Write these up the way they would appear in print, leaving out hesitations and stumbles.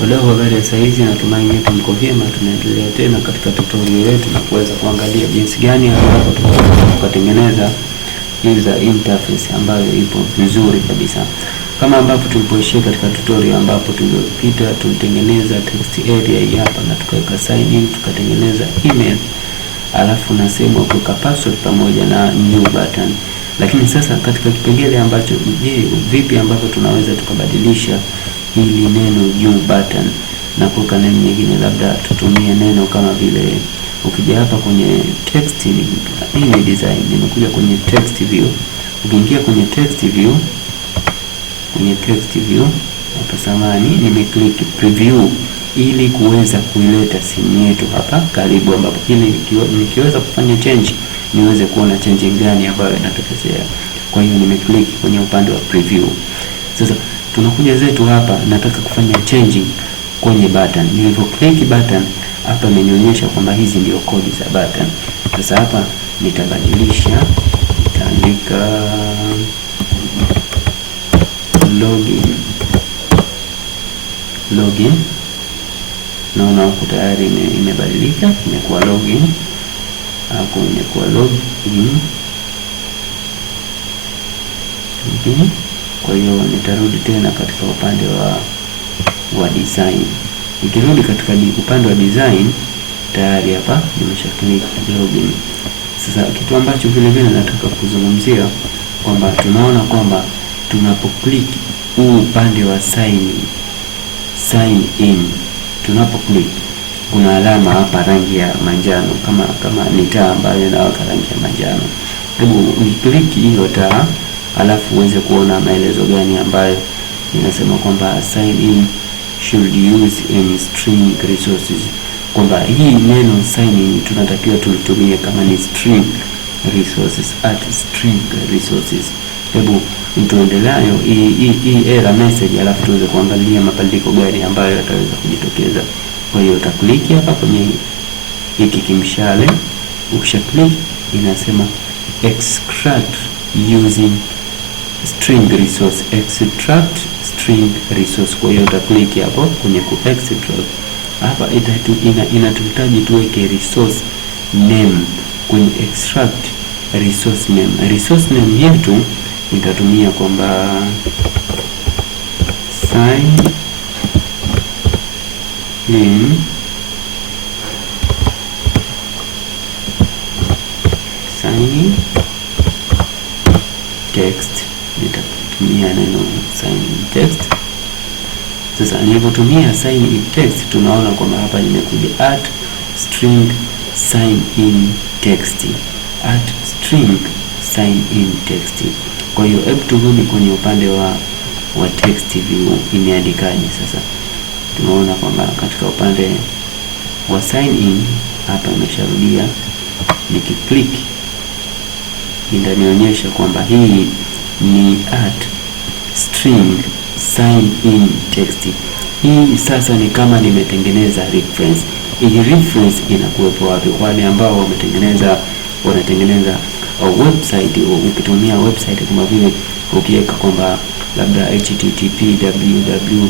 Wadau wa habari ya saizi, natumai nyote mko vyema. Tunaendelea tena katika tutorial yetu na kuweza kuangalia jinsi gani hapo tukatengeneza user interface ambayo ipo vizuri kabisa. Kama ambapo tulipoishia katika tutorial ambapo tulipita, tulitengeneza text area hii hapa na tukaweka sign in, tukatengeneza email, alafu na sehemu ya kuweka password pamoja na new button. Lakini sasa katika kipengele ambacho vipi ambavyo tunaweza tukabadilisha hili neno new button na kuweka neno nyingine, labda tutumie neno kama vile, ukija hapa kwenye text, hii ni design, nimekuja kwenye text view. Ukiingia kwenye text view, hapa samani nimeclick preview ili kuweza kuileta simu yetu hapa karibu, ambapo ili nikiweza kufanya change niweze kuona change gani ambayo inatokezea. Kwa hiyo nimeclick kwenye upande wa preview. Sasa tunakuja zetu hapa, nataka kufanya changing kwenye button. Nilivyo click button hapa imenionyesha kwamba hizi ndio kodi za button. Sasa hapa nitabadilisha, nitaandika login. Naona huko tayari imebadilika, imekuwa login. Hapo imekuwa login. Kwa hiyo nitarudi tena katika upande wa design. Nikirudi katika upande wa design, tayari hapa nimesha click login. Sasa kitu ambacho vile vile nataka kuzungumzia kwamba tunaona kwamba tunapo click huu upande wa sign in, tunapo click kuna alama hapa rangi ya manjano kama ni taa ambayo inawaka rangi ya manjano. Hebu click hiyo taa, alafu uweze kuona maelezo gani ambayo inasema kwamba sign in should use any string resources, kwamba hii neno sign in tunatakiwa tulitumie kama ni string resources, string resources. Hebu tuendeleayo hii error message, alafu tuweze kuangalia mabadiliko gani ambayo yataweza kujitokeza. Kwa hiyo utaklik hapa kwenye hiki kimshale, ukisha click inasema extract using string resource, extract string resource. Kwa hiyo utaklik hapo kwenye ku extract. Hapa inatuhitaji tuweke resource name kwenye extract resource name. Resource name yetu nitatumia kwamba sign in text. Nitatumia neno sign in text. Sasa nilipotumia sign in text, tunaona kwamba hapa nimekuja at string sign in text, at string sign in text. Kwa hiyo hebu turudi kwenye upande wa text view, imeandikaje sasa. Tunaona kwamba katika upande wa sign in hapa imesharudia, nikiclick inanionyesha kwamba hii ni at string sign in text. Hii sasa ni kama nimetengeneza reference. Hii reference inakuwepo wapi? Wale ambao wanatengeneza website, ukitumia website kama vile ukiweka kwamba labda http://www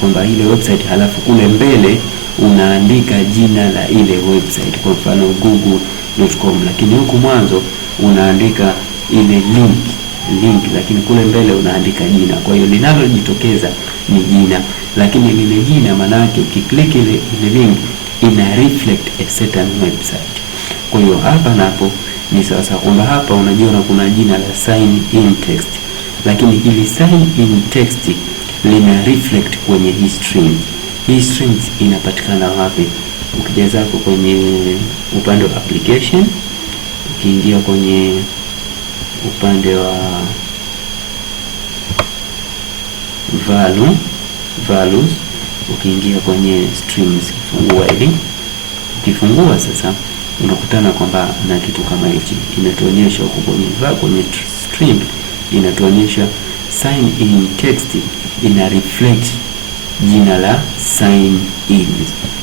kwamba ile website, halafu kule mbele unaandika jina la ile website, kwa mfano google.com, lakini huku mwanzo unaandika ile link, lakini kule mbele unaandika jina. Kwa hiyo linalojitokeza ni jina, lakini lile jina maana yake ukiklik ile link ina reflect a certain website. Kwa hiyo hapa napo ni sasa kwamba hapa unajiona kuna jina la sign in text, lakini ili sign in text lina reflect kwenye hii string. Hii strings inapatikana wapi? Ukija zako kwenye upande wa application, ukiingia kwenye upande wa values, ukiingia kwenye strings, fungua hili. Ukifungua sasa unakutana kwamba na kitu kama hichi, inatuonyesha huko kwenye string, inatuonyesha sign in text ina reflect jina la sign in,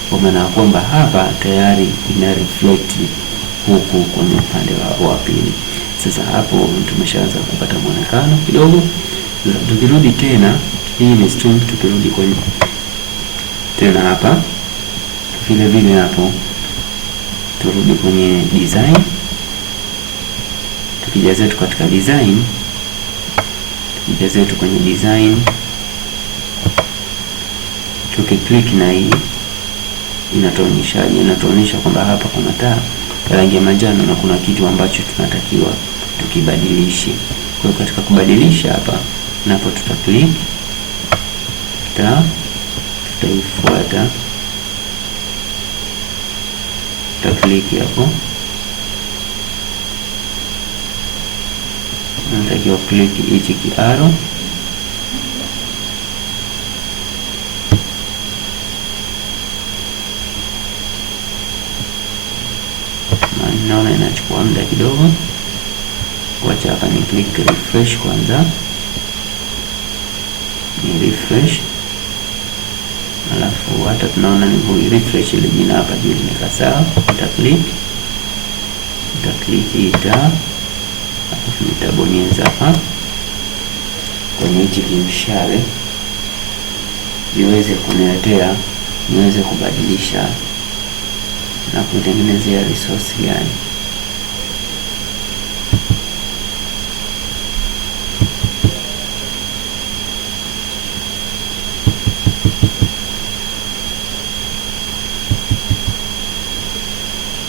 kwa maana kwamba hapa tayari ina reflect huku kwenye upande wa pili. Sasa hapo tumeshaanza kupata muonekano kidogo. Tukirudi tena, hii ni string, tukirudi tena hapa vile vile. Hapo turudi kwenye design, tukija zetu katika design, tukija zetu kwenye design, tukiklik na hii inatuonyesha kwamba hapa kuna taa ya rangi ya manjano na kuna kitu ambacho tunatakiwa tukibadilishe. Kwa hiyo katika kubadilisha hapa napo tutaclick, tutaifuata, tutaclick hapo, natakiwa click hichi kiaro, naona inachukua muda kidogo. Wacha hapa ni click refresh kwanza, ni refresh, alafu hata tunaona ni refresh ile jina hapa juu limekaa sawa. Nita click ita, alafu nitabonyeza hapa kwenye hichi kimshale iweze kuniletea niweze kubadilisha na kutengenezea resource gani.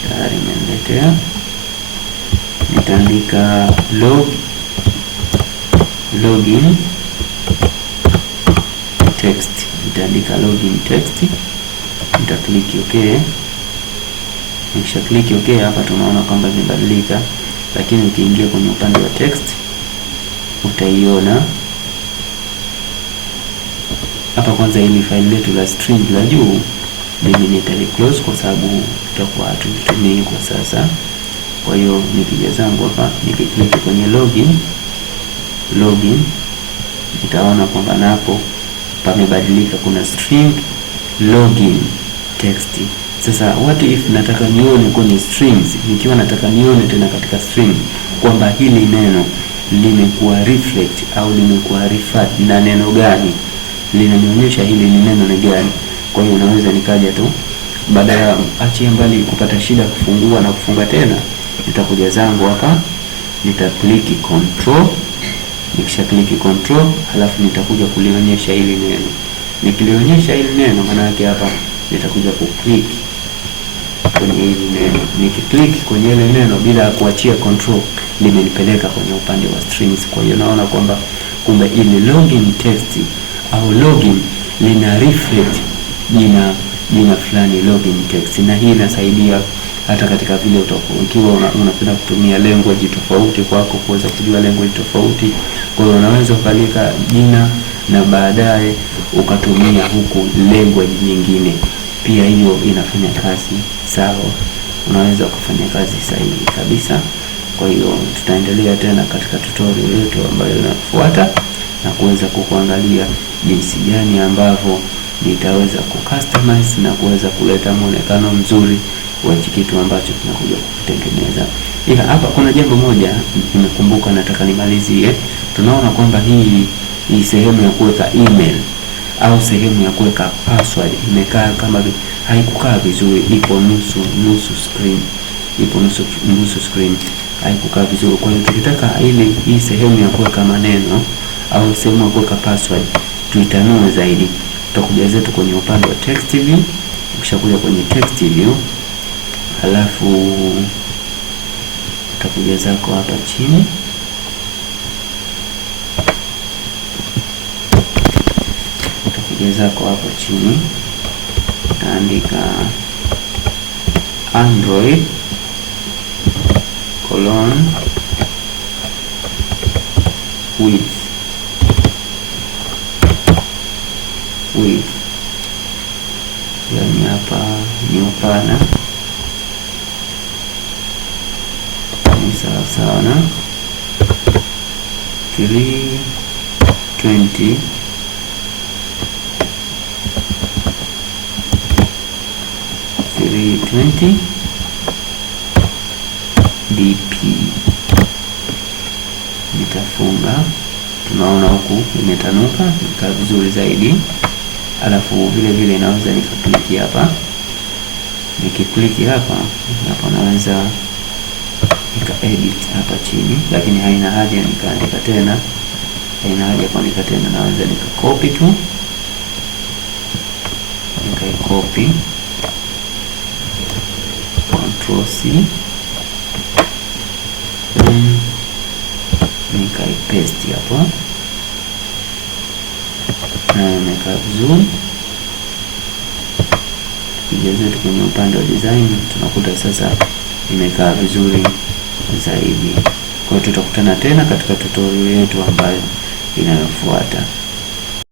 Tayari imeniletea, nitaandika login text, nitaandika login text, nita click okay. Nikisha click okay, hapa tunaona kwamba imebadilika, lakini ukiingia kwenye upande wa text utaiona hapa. Kwanza hili file letu la string la juu mimi nitali close kwa sababu tutakuwa hatutumii kwa sasa. Kwa hiyo nikija zangu hapa nikiklik kwenye login nitaona kwamba napo pamebadilika, kuna string login text. Sasa what if nataka nione kwenye strings, nikiwa nataka nione tena katika string kwamba hili neno limekuwa reflect au limekuwa referred na neno gani, linanionyesha hili ni neno ni gani. Kwa hiyo unaweza nikaja tu, baada ya achia mbali kupata shida kufungua na kufunga tena, nitakuja zangu hapa, nita click control. Nikisha click control, halafu nitakuja kulionyesha hili neno. Nikilionyesha hili neno, maana yake hapa nitakuja kuclick kwenye hili neno. Nikiklik kwenye hili neno bila kuachia control, limenipeleka kwenye upande wa strings. Kwa hiyo naona kwamba kumbe ile login text au login lina reflect jina fulani login text, na hii inasaidia hata katika vile ukiwa unapenda kutumia language tofauti kwako kuweza kujua language tofauti. Kwa hiyo unaweza ukalika jina na baadaye ukatumia huku language nyingine pia, hiyo inafanya kazi sawa, unaweza kufanya kazi sahihi kabisa. Kwa hiyo tutaendelea tena katika tutorial yetu ambayo inafuata na kuweza kuangalia jinsi gani ambavyo nitaweza kucustomize na kuweza kuleta muonekano mzuri wa kitu ambacho tunakuja kutengeneza. Ila hapa kuna jambo moja nimekumbuka, nataka nimalizie. Tunaona kwamba hii sehemu ya kuweka email au sehemu ya kuweka password imekaa kama haikukaa vizuri, ipo nusu screen, haikukaa vizuri. Kwa hiyo tukitaka ili hii sehemu ya kuweka maneno au sehemu ya kuweka password tuitanue zaidi, tutakuja zetu kwenye upande wa text view. Ukishakuja kwenye text view, halafu utakuja zako hapa chini, utaandika Android : width, yani hapa ni upana, ni sawa na 320 dp. Nitafunga, tunaona huku imetanuka ikaa vizuri zaidi. alafu vile vile naweza nikakliki hapa. Nikikliki hapa naweza nika edit hapa chini, lakini haina haja nikaandika tena, naweza nika copy tu, copy Ctrl C, paste hapa na nika zoom. Tukija kwenye upande wa design tunakuta sasa imekaa vizuri zaidi. Kwa hiyo tutakutana tena katika tutorial yetu ambayo inayofuata.